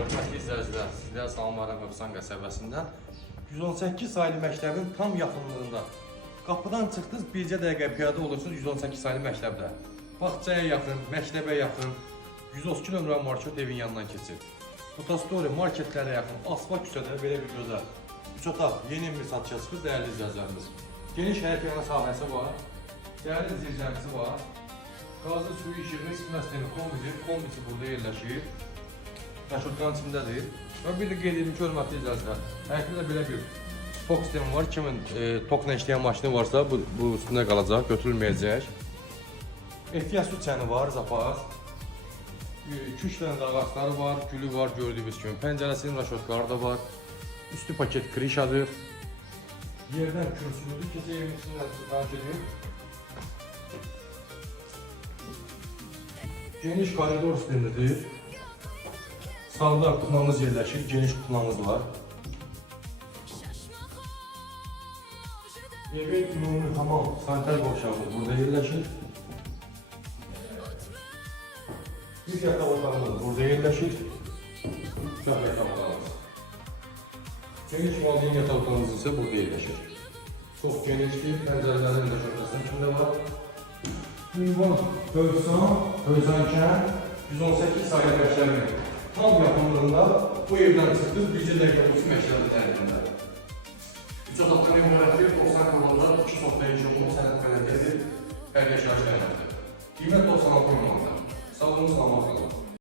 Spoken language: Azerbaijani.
Hörmətli izləyicilər, sizlərə salamlarım Hövsan qəsəbəsindən. 118 saylı məktəbin tam yaxınlığında. Qapıdan çıxdınız, bircə dəqiqə piyada olursunuz 118 saylı məktəbdə. Bağçaya yaxın, məktəbə yaxın, 132 nömrə marşrut evin yanından keçir. Fotostory marketlərə yaxın, asfalt küçədə belə bir gözəl. Üç otaq, yeni bir satışa çıxır, dəyərli izləyicilərimiz. Geniş həyət yana sahəsi var, dəyərli zircəmisi var. Qazlı suyu işirmək sistemi kombisi burada yerləşir. Məşhurların içindədir. Və bir də qeyd edim ki, hörmətli izləyicilər, həyətdə belə bir tok sistemi var. Kimin tokla işləyən maşını varsa bu üstündə qalacaq, götürülməyəcək. Ehtiyac su çəni var, zapaz. 2-3 dənə də ağacları var, gülü var, gördüyünüz kimi. Pəncərəsinin raşotları da var. Üstü paket krişadır. Yerdən kürsülüdür, keçə evin içindən tutan geniş koridor sistemidir. Sağda kutunamız yerləşir, geniş kutunamız var. Evin ümumi tamam sanitar boşaltı burada yerləşir. Bir yataq otağımız burada yerləşir. Uşaq yataq otağımız. Geniş valideyn yataq otağımız isə burada yerləşir. Çox genişdir, pəncərələrin də şöhrəsinin içində var. Ünvan Hövsan 118 sayılı məktəbin tam yaxınlığında bu evdən çıxdınız, bircə dəqiqə olsun məktəbin tərəfində. 3 otaqdan ibarətdir, 90 kolonlar, 2 soxda inşallah sənət fələkədir, hər yaşayış tərəfdir. Qiymət 96 manatdır. Sağ olun, salamat qalın.